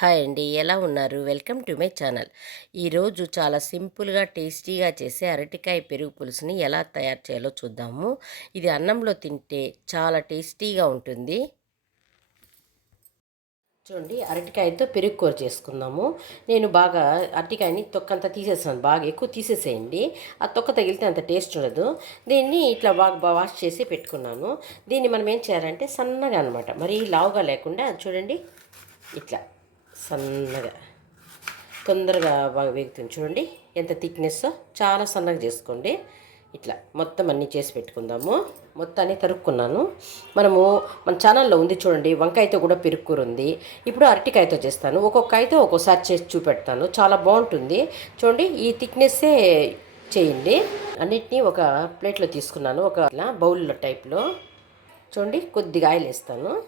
Hi అండి ఎలా ఉన్నారు? Welcome to my channel. ఈరోజు చాలా సింపుల్గా టేస్టీగా చేసే అరటికాయ పెరుగు పులుసుని ఎలా తయారు చేయాలో చూద్దాము. ఇది అన్నంలో తింటే చాలా టేస్టీగా ఉంటుంది. చూడండి అరటికాయతో పెరుగు కూర చేసుకుందాము. నేను బాగా అరటికాయని తొక్కంతా తీసేసాను బాగా ఎక్కువ తీసేసేయండి. ఆ తొక్క తగిలితే అంత టేస్ట్ ఉండదు. దీన్ని ఇట్లా బాగా వాష్ చేసి పెట్టుకున్నాను. దీన్ని మనం ఏం చేయాలంటే సన్నగా అనమాట మరీ లావుగా లేకుండా చూడండి ఇట్లా. సన్నగా. తొందరగా బాగా వేగుతుంది. చూడండి ఎంత థిక్నెస్ చాలా సన్నగా చేసుకోండి. ఇట్లా మొత్తం అన్నీ చేసి పెట్టుకుందాము. మొత్తాన్ని తరుక్కున్నాను. మనము మన ఛానల్లో ఉంది చూడండి వంకాయతో కూడా పెరుక్కూర ఉంది. ఇప్పుడు అరటికాయతో చేస్తాను. ఒక్కొక్క అయితే ఒక్కోసారి చేసి చూపెడతాను. చాలా బాగుంటుంది. చూడండి ఈ థిక్నెస్సే చేయండి. అన్నిటినీ ఒక ప్లేట్లో తీసుకున్నాను. ఒక బౌల్లో టైప్లో. చూడండి కొద్దిగా ఆయిల్ వేస్తాను.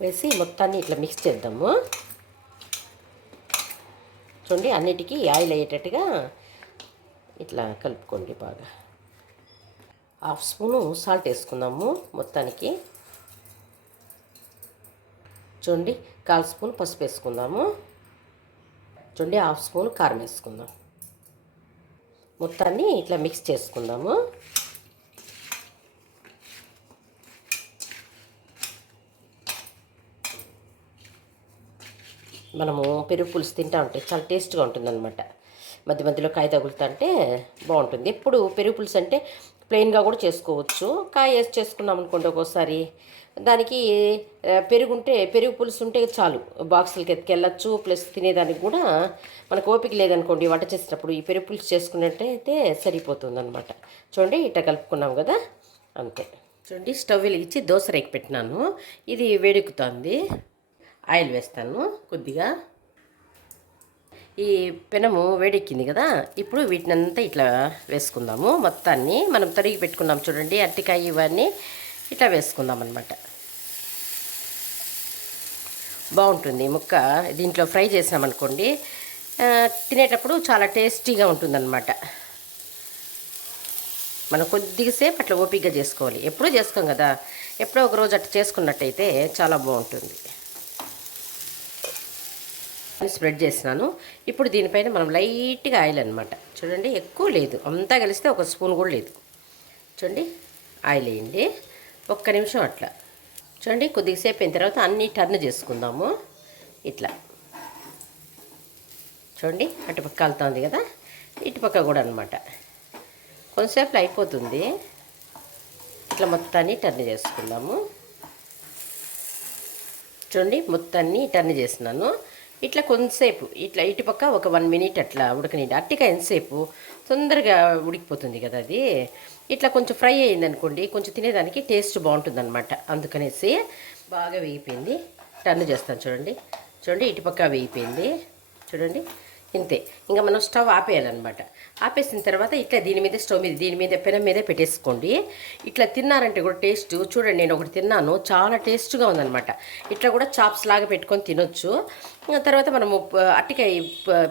వేసి మొత్తాన్ని ఇట్లా మిక్స్ చేద్దాము. చూడండి అన్నిటికీ ఆయిల్ అయ్యేటట్టుగా ఇట్లా కలుపుకోండి బాగా. హాఫ్ స్పూను సాల్ట్ వేసుకుందాము మొత్తానికి. చూడండి కాల్ స్పూన్ పసుపు వేసుకుందాము. చూడండి హాఫ్ స్పూన్ కారం వేసుకుందాం. మొత్తాన్ని ఇట్లా మిక్స్ చేసుకుందాము. మనము పెరుగు పులుసు తింటా ఉంటే చాలా టేస్ట్గా ఉంటుందన్నమాట. మధ్య మధ్యలో కాయ తగులుతుంటే బాగుంటుంది. ఎప్పుడు పెరుగు పులుసు అంటే ప్లెయిన్గా కూడా చేసుకోవచ్చు. కాయ వేసి చేసుకున్నాం అనుకోండి ఒక్కోసారి. దానికి పెరుగు ఉంటే పెరుగు పులుసు ఉంటే చాలు. బాక్సులకి ఎత్తుకెళ్ళచ్చు. ప్లస్ తినేదానికి కూడా మనకు ఓపిక లేదనుకోండి వంట చేసినప్పుడు ఈ పెరుగు పులుసు చేసుకున్నట్టయితే సరిపోతుంది అనమాట చూడండి ఇట్లా కలుపుకున్నాం కదా? అంతే. చూడండి స్టవ్ వెలిగించి దోశ రేకి పెట్టినాను. ఇది వేడెక్కుతుంది. ఆయిల్ వేస్తాను కొద్దిగా. ఈ పెనము వేడెక్కింది కదా ఇప్పుడు వీటిని అంతా ఇట్లా వేసుకుందాము. మొత్తాన్ని మనం తరిగి పెట్టుకున్నాం చూడండి అరటికాయ ఇవన్నీ ఇట్లా వేసుకుందాం అనమాట బాగుంటుంది. ముక్క దీంట్లో ఫ్రై చేసినామనుకోండి తినేటప్పుడు చాలా టేస్టీగా ఉంటుందన్నమాట. మనం కొద్దిగా సేపు అట్లా ఓపికగా చేసుకోవాలి. ఎప్పుడూ చేసుకోం కదా. ఎప్పుడో ఒక రోజు అట్లా చేసుకున్నట్టయితే చాలా బాగుంటుంది. స్ప్రెడ్ చేసినాను. ఇప్పుడు దీనిపైన మనం లైట్గా ఆయిల్ అనమాట చూడండి ఎక్కువ లేదు. అంతా కలిస్తే ఒక స్పూన్ కూడా లేదు. చూడండి ఆయిల్ వేయండి. ఒక్క నిమిషం అట్లా. చూడండి కొద్దిసేపు అయిన తర్వాత అన్ని టర్న్ చేసుకుందాము. ఇట్లా. చూడండి అటుపక్క వెళ్తుంది కదా. ఇటుపక్క కూడా అనమాట కొంతసేపు అయిపోతుంది. ఇట్లా మొత్తాన్ని టర్న్ చేసుకుందాము. చూడండి మొత్తాన్ని టర్న్ చేసినాను. ఇట్లా కొంతసేపు ఇట్లా ఇటుపక్క ఒక వన్ మినిట్ అట్లా ఉడకనిండి అట్టిగా ఎంతసేపు? తొందరగా ఉడికిపోతుంది కదా అది. ఇట్లా కొంచెం ఫ్రై అయిందనుకోండి కొంచెం తినేదానికి టేస్ట్ బాగుంటుంది అనమాట అందుకనేసి బాగా వేగిపోయింది. టర్న్ చేస్తాను చూడండి. చూడండి ఇటుపక్క వేగిపోయింది. చూడండి ఇంతే. ఇంకా మనం స్టవ్ ఆపేయాలన్నమాట. ఆపేసిన తర్వాత ఇట్లా దీని మీద స్టవ్ మీద దీని మీద పెనం మీద పెట్టేసుకోండి. ఇట్లా తిన్నారంటే కూడా టేస్ట్ చూడండి నేను ఒకటి తిన్నాను చాలా టేస్ట్గా ఉందన్నమాట. ఇట్లా కూడా చాప్స్ లాగా పెట్టుకొని తినొచ్చు. తర్వాత మనము అట్టికాయ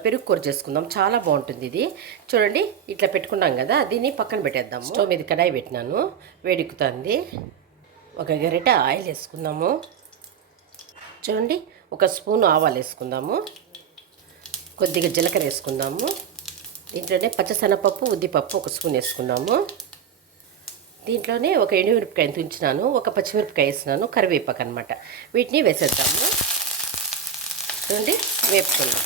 పెరుగు కూర చేసుకుందాం. చాలా బాగుంటుంది ఇది. చూడండి ఇట్లా పెట్టుకున్నాం కదా దీన్ని పక్కన పెట్టేద్దాం స్టవ్ మీద కడాయి పెట్టినాను వేడెక్కుతుంది. ఒక గరిట ఆయిల్ వేసుకుందాము. చూడండి ఒక స్పూన్ ఆవాలు వేసుకుందాము. కొద్దిగా జీలకర్ర వేసుకుందాము. దీంట్లోనే పచ్చసనపప్పు ఉద్దిపప్పు ఒక స్పూన్ వేసుకున్నాము. దీంట్లోనే ఒక ఎండుమిరపకాయ తుంచినాను ఒక పచ్చిమిరపకాయ వేసినాను కరివేపాకు అనమాట వీటిని వేసేద్దాము. చూడండి వేపుకున్నాం.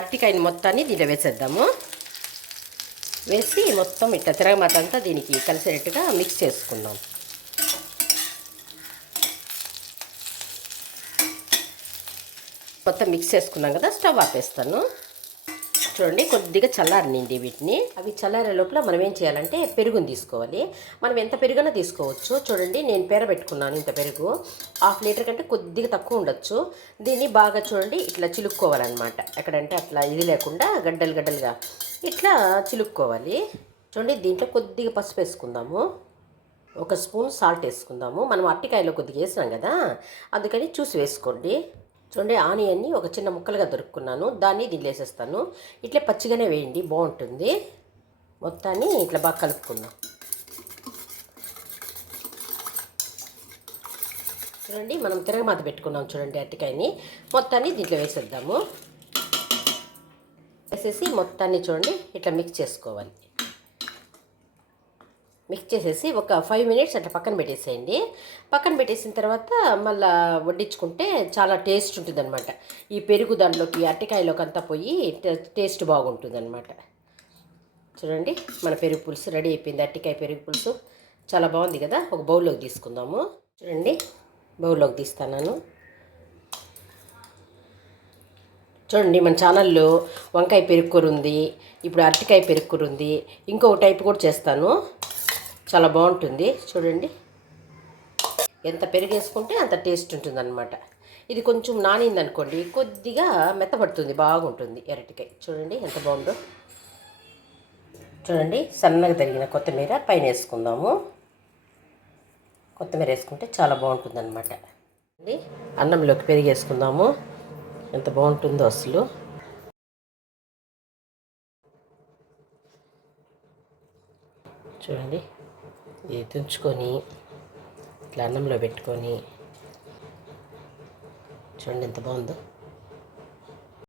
అరటికాయని మొత్తాన్ని దీంట్లో వేసేద్దాము. వేసి మొత్తం ఇట్లా తిరగమాతంతా దీనికి కలిసేటట్టుగా మిక్స్ చేసుకుందాం మొత్తం మిక్స్ చేసుకున్నాం కదా స్టవ్ ఆపేస్తాను. చూడండి కొద్దిగా చల్లారనింది వీటిని. అవి చల్లారే లోపల మనం ఏం చేయాలంటే పెరుగుని తీసుకోవాలి. మనం ఎంత పెరుగైనా తీసుకోవచ్చు. చూడండి నేను పెరబెట్టుకున్నాను ఇంత పెరుగు. హాఫ్ లీటర్ కంటే కొద్దిగా తక్కువ ఉండొచ్చు. దీన్ని బాగా చూడండి ఇట్లా చిలుక్కోవాలన్నమాట. ఎక్కడంటే అట్లా ఇది లేకుండా గడ్డలు గడ్డలుగా ఇట్లా చిలుక్కోవాలి. చూడండి దీంట్లో కొద్దిగా పసుపు వేసుకుందాము. ఒక స్పూన్ సాల్ట్ వేసుకుందాము. మనం అట్టికాయలో కొద్దిగా వేసినాం కదా అందుకని చూసి వేసుకోండి. చూడండి ఆనియన్ని ఒక చిన్న ముక్కలుగా దొరుకున్నాను దాన్ని దిల్లేసేస్తాను. ఇట్లా పచ్చిగానే వేయండి బాగుంటుంది. మొత్తాన్ని ఇట్లా బాగా కలుపుకుందాం. చూడండి మనం తిరగమాత పెట్టుకున్నాం చూడండి అరటికాయని. మొత్తాన్ని దీంట్లో వేసేద్దాము. వేసేసి మొత్తాన్ని చూడండి ఇట్లా మిక్స్ చేసుకోవాలి. మిక్స్ చేసేసి ఒక ఫైవ్ మినిట్స్ అట్లా పక్కన పెట్టేసేయండి. పక్కన పెట్టేసిన తర్వాత మళ్ళా వడ్డించుకుంటే చాలా టేస్ట్ ఉంటుంది అనమాట ఈ పెరుగు దాంట్లోకి అరటికాయలోకి అంతా పోయి టేస్ట్ బాగుంటుంది అనమాట చూడండి మన పెరుగు పులుసు రెడీ అయిపోయింది. అరటికాయ పెరుగు పులుసు చాలా బాగుంది కదా? ఒక బౌల్లోకి తీసుకుందాము. చూడండి బౌల్లోకి తీస్తాను చూడండి మన ఛానల్లో వంకాయ పెరుక్కూర ఉంది ఇప్పుడు అరటికాయ పెరుక్కూర ఉంది. ఇంకొక టైప్ కూడా చేస్తాను. చాలా బాగుంటుంది. చూడండి. ఎంత పెరిగేసుకుంటే అంత టేస్ట్ ఉంటుందన్నమాట. ఇది కొంచెం నానింది అనుకోండి కొద్దిగా మెత్తపడుతుంది బాగుంటుంది ఎరటికాయ చూడండి ఎంత బాగుందో. చూడండి సన్నగా తరిగిన కొత్తిమీర పైన వేసుకుందాము. కొత్తిమీర వేసుకుంటే చాలా బాగుంటుంది అనమాట అన్నంలోకి పెరిగేసుకుందాము. ఎంత బాగుంటుందో అసలు. చూడండి ఇది తుంచుకొని ఇట్లా అన్నంలో పెట్టుకొని. చూడండి ఎంత బాగుందో.